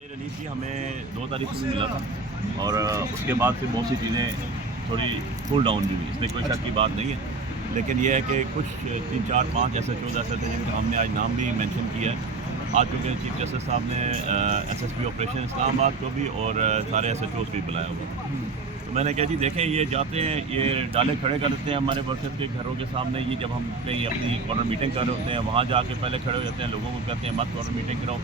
Release کی ہمیں 2 تاریخ کو بھی ملا تھا اور اس کے بعد سے بہت سی چیزیں تھوڑی کول ڈاؤن بھی ہوئی، اس میں کوئی شک کی بات نہیں ہے، لیکن یہ ہے کہ کچھ 3 4 5 ایسے 14 ایسے تھے جن کا ہم نے آج نام بھی مینشن کیا ہے آج، کیونکہ چیف جسٹس صاحب نے ایس ایس پی آپریشن اسلام آباد کو بھی اور سارے ایس ایچ اوز بھی بلایا ہوا، تو میں نے کہا جی دیکھیں یہ جاتے ہیں، یہ ڈالے کھڑے کر دیتے ہیں ہمارے ورکرز کے گھروں کے سامنے، یہ جب ہم کہیں اپنی کارنر میٹنگ کر رہے ہوتے ہیں وہاں جا کے پہلے کھڑے ہو جاتے ہیں، لوگوں کو کہتے ہیں مت کارنر میٹنگ کرو،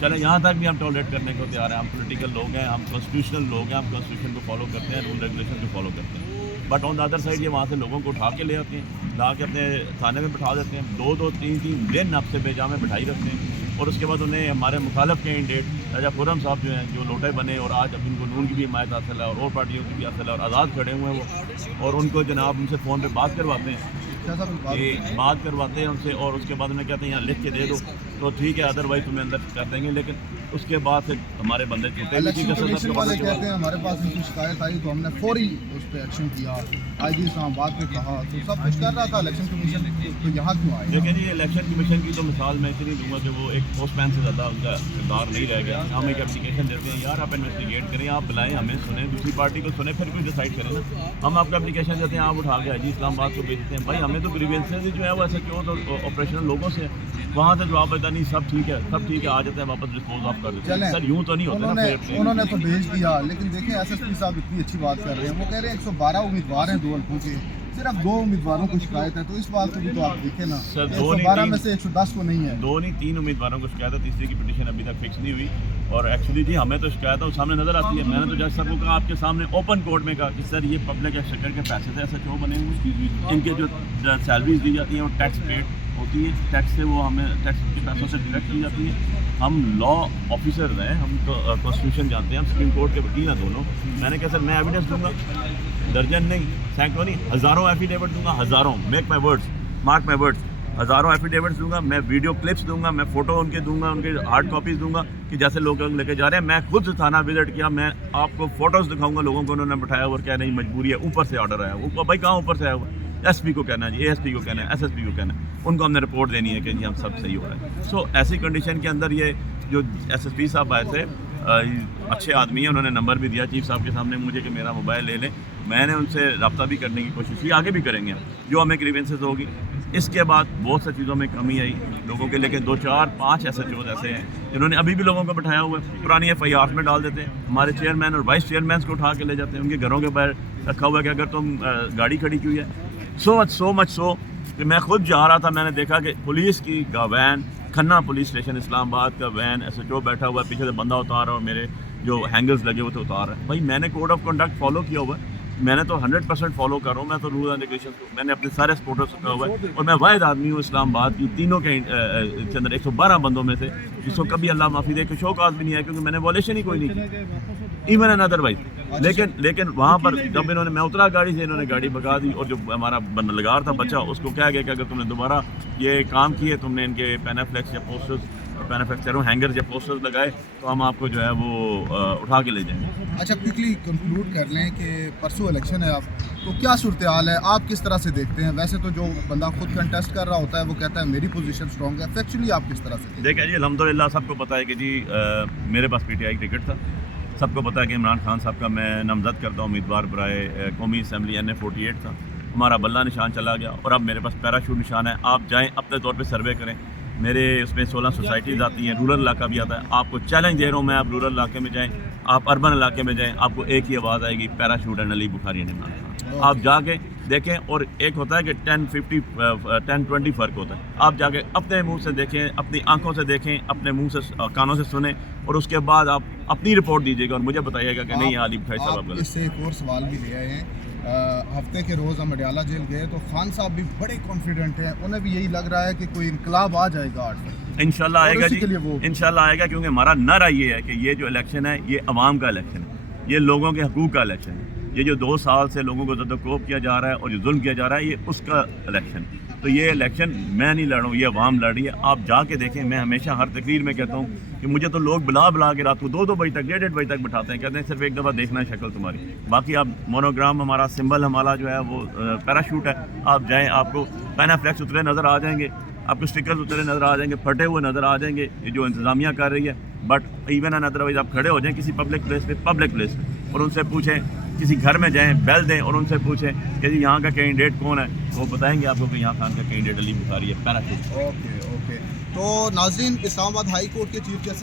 چلے یہاں تک بھی ہم ٹالریٹ کرنے کو تیار ہیں، ہم پولیٹیکل لوگ ہیں، ہم کانسٹیٹیوشنل لوگ ہیں، ہم کانسٹیٹیوشن کو فالو کرتے ہیں، رول ریگولیشن کو فالو کرتے ہیں، but on the other side یہ وہاں سے لوگوں کو اٹھا کے لے آتے ہیں، لا کے اپنے تھانے میں بٹھا دیتے ہیں، 2 3 دن آپ سے بے جا میں بٹھائی رکھتے ہیں، اور اس کے بعد انہیں ہمارے مخالف کینڈیڈیٹ راجہ خرم صاحب جو ہیں جو لوٹے بنے اور آج اب ان کو نون کی بھی حمایت حاصل ہے اور پارٹیوں کی بھی حاصل ہے اور آزاد کھڑے ہوئے ہیں وہ، اور ان کو جناب ان سے فون پہ بات کرواتے ہیں، یہ بات کرواتے ہیں ان سے، اور اس کے بعد انہیں کہتے ہیں یہاں لکھ کے دے دو تو ٹھیک ہے ادروائز تمہیں اندر کر دیں گے، لیکن اس کے بعد پھر ہمارے بندے چھوٹے الیکشن والے کہتے ہیں ہمارے پاس ان کی شکایت آئی تو ہم نے فوری اس پہ ایکشن کیا، آئی جی اسلام آباد پہ کہا تو سب کچھ کر رہا تھا الیکشن کمیشن، تو یہاں کیوں آئے؟ لیکن یہ الیکشن کمیشن کی تو مثال میں اتنی دوں گا کہ وہ ایک پوسٹ مین سے زیادہ ان کا کردار نہیں رہ گیا، ہم ایک اپلیکیشن دیتے ہیں یار آپ انویسٹیگیٹ کریں، آپ بلائیں ہمیں سنیں، دوسری پارٹی کو سنیں پھر کوئی ڈیسائڈ کریں نا، ہم آپ کا اپلیکیشن دیتے ہیں آپ اٹھا کے جی اسلام آباد کو بھیجتے ہیں، بھائی ہمیں تو گریوینسز جو ہے وہ ایسے کیوں تو آپریشنل لوگوں سے وہاں سے جواب دیتا نہیں سب ٹھیک ہے آ جاتے ہیں واپس ڈسپوز آف کر دیتے ہیں، سر یوں تو نہیں ہوتا نا، انہوں نے تو بھیج دیا، لیکن دیکھیں ایس ایس پی صاحب اتنی اچھی بات کر رہے ہیں، وہ کہہ رہے ہیں 112 امیدوار ہیں 2 حلقوں کے، صرف 2 امیدواروں کو شکایت ہے، تو اس بات کو بھی تو آپ دیکھیں نا، 112 میں سے 110 کو نہیں ہے، 2 نہیں 3 امیدواروں کو شکایت ہے، تیسری کی پٹیشن ابھی تک فکس نہیں ہوئی، اور ایکچولی جی ہمیں تو شکایت ہے سامنے نظر آتی ہے، میں نے تو جج صاحب کو کہا آپ کے سامنے اوپن کورٹ میں کہا کہ سر یہ پبلک ایکسچیکر کے پیسے سے ایسے کیوں بنے ہوئے، ان کے جو سیلریز دی جاتی ہیں وہ ٹیکس پیڈ ہوتی ہے، ٹیکس سے وہ ہمیں ٹیکس کے پیسوں سے ڈائریکٹ کی جاتی ہے، ہم لا آفیسر ہیں، ہم تو کانسٹیٹیوشن جانتے ہیں، ہم سپریم کورٹ کے وکیل ہیں دونوں، میں نے کہا سر میں ایویڈنس دوں گا، درجن نہیں سینکڑوں نہیں ہزاروں ایفیڈیوٹ دوں گا، ہزاروں، make my words mark my words, ہزاروں ایفیڈیوٹس دوں گا، میں ویڈیو کلپس دوں گا، میں فوٹو ان کے دوں گا، ان کے ہارڈ کاپیز دوں گا کہ جیسے لوگ لے کے جا رہے ہیں، میں خود تھانہ وزٹ کیا، میں آپ کو فوٹوز دکھاؤں گا لوگوں کو انہوں نے بٹھایا اور کیا نہیں مجبوری ہے، اوپر سے آرڈر آیا وہ، بھائی کہاں اوپر سے آیا ہوا، ایس پی کو کہنا ہے جی، اے ایس پی کو کہنا ہے، ایس ایس پی کو کہنا ہے، ان کو ہم نے رپورٹ دینی ہے کہ جی ہم سب صحیح ہو رہا ہے، سو ایسی کنڈیشن کے اندر یہ جو ایس ایس پی صاحب آئے تھے اچھے آدمی ہیں، انہوں نے نمبر بھی دیا چیف صاحب کے سامنے مجھے کہ میرا موبائل لے لیں، میں نے ان سے رابطہ بھی کرنے کی کوشش کی، آگے بھی کریں گے جو ہمیں گریوینسز ہوگی، اس کے بعد بہت سی چیزوں میں کمی آئی لوگوں کے، لیکن 2 4 5 ایسے چوز ایسے ہیں جنہوں نے ابھی بھی لوگوں کو بٹھایا ہوا ہے، پرانی ایف آئی آر میں ڈال دیتے ہیں، ہمارے چیئرمین اور وائس چیئرمینس کو اٹھا کے لے جاتے ہیں، ان کے گھروں کے باہر رکھا ہوا ہے کہ اگر تم گاڑی کھڑی کی ہوئی ہے، سو مچ کہ میں خود جا رہا تھا، میں نے دیکھا کہ پولیس کی وین، کھنہ پولیس اسٹیشن اسلام آباد کا وین ایس ایچ او بیٹھا ہوا ہے، پیچھے سے بندہ اتار رہا ہے اور میرے جو ہینگرز لگے ہوئے تھے اتار رہا ہے، بھائی میں نے کوڈ آف کنڈکٹ فالو کیا ہوا ہے، میں نے تو 100% فالو کر رہا ہوں، میں تو رول اینڈ ریگولیشن کو میں نے اپنے سارے سپورٹرز رکھا ہوا ہے، اور میں واحد آدمی ہوں اسلام آباد کی تینوں کے اندر 112 بندوں میں سے جس کو کبھی اللہ معافی دے کہ شوق آج بھی نہیں ہے، کیونکہ میں نے وائلیشن ہی کوئی نہیں کی ایون این ادروائز، لیکن وہاں پر جب انہوں نے میں اترا گاڑی سے، انہوں نے گاڑی بھگا دی، اور جو ہمارا لگار تھا بچہ اس کو کہا گیا کہ اگر تم نے دوبارہ یہ کام کیے، تم نے ان کے پینافلیکس یا پوسٹرز ہینگر یا پوسٹرز لگائے تو ہم آپ کو جو ہے وہ اٹھا کے لے جائیں گے۔ اچھا کوئکلی کنکلوڈ کر لیں کہ پرسوں الیکشن ہے اب تو کیا صورتحال ہے، آپ کس طرح سے دیکھتے ہیں؟ ویسے تو جو بندہ خود کنٹیسٹ کر رہا ہوتا ہے وہ کہتا ہے میری پوزیشن اسٹرانگ ہے، فیکچولی آپ کس طرح سے دیکھیں جی الحمدللہ سب کو پتہ ہے کہ جی میرے پاس پی ٹی آئی ٹکٹ تھا، سب کو پتہ ہے کہ عمران خان صاحب کا میں نامزد کرتا ہوں امیدوار برائے قومی اسمبلی این اے 48 تھا، ہمارا بلہ نشان چلا گیا اور اب میرے پاس پیراشوٹ نشان ہے، آپ جائیں اپنے طور پہ سروے کریں، میرے اس میں 16 سوسائٹیز آتی ہیں، رورل علاقہ بھی آتا ہے، آپ کو چیلنج دے رہا ہوں میں، آپ رورل علاقے میں جائیں، آپ اربن علاقے میں جائیں، آپ کو ایک ہی آواز آئے گی، parachute and Ali Bukhari and Imran Khan, آپ جا کے دیکھیں، اور ایک ہوتا ہے کہ 10-20 فرق ہوتا ہے، آپ جا کے اپنے منہ سے دیکھیں، اپنی آنکھوں سے دیکھیں، اپنے منہ سے کانوں سے سنیں، اور اس کے بعد آپ اپنی رپورٹ دیجیے گا اور مجھے بتائیے گا کہ نہیں علی بخاری صاحب آپ غلط۔ اس سے ایک اور سوال بھی لے آئے ہیں، ہفتے کے روز ہم اڈیالہ جیل گئے تو خان صاحب بھی بڑے کانفیڈنٹ ہیں، انہیں بھی یہی لگ رہا ہے کہ کوئی انقلاب آ جائے گا 8 میں، انشاءاللہ آئے گا جی، انشاءاللہ آئے گا، کیونکہ ہمارا نعرہ یہ ہے کہ یہ جو الیکشن ہے یہ عوام کا الیکشن ہے، یہ لوگوں کے حقوق کا الیکشن ہے، یہ جو 2 سال سے لوگوں کو زد و کوب کیا جا رہا ہے اور جو ظلم کیا جا رہا ہے یہ اس کا الیکشن، تو یہ الیکشن میں نہیں لڑ رہا ہوں، یہ عوام لڑ رہی ہے، آپ جا کے دیکھیں، میں ہمیشہ ہر تقریر میں کہتا ہوں کہ مجھے تو لوگ بلا کے رات کو 2 بجے تک 1:30 بجے تک بٹھاتے ہیں، کہتے ہیں صرف ایک دفعہ دیکھنا ہے شکل تمہاری، باقی آپ مونوگرام ہمارا سمبل ہمارا جو ہے وہ پیراشوٹ ہے، آپ جائیں آپ کو پینافلیکس اترے نظر آ جائیں گے، آپ کو اسٹکرز اترے نظر آ جائیں گے, پھٹے ہوئے نظر آ جائیں گے, یہ جو انتظامیہ کر رہی ہے. بٹ ایون اینڈ ادروائز آپ کھڑے ہو جائیں کسی پبلک پلیس پہ اور ان سے پوچھیں, کسی گھر میں جائیں, بیل دیں اور ان سے پوچھیں کہ جی یہاں کا کینڈیڈیٹ کون ہے, وہ بتائیں گے آپ کو کہ یہاں خان کا کینڈیڈیٹ علی بخاری ہے. پیراچوٹ. اوکے. تو ناظرین, اسلام آباد ہائی کورٹ کے چیف جسٹس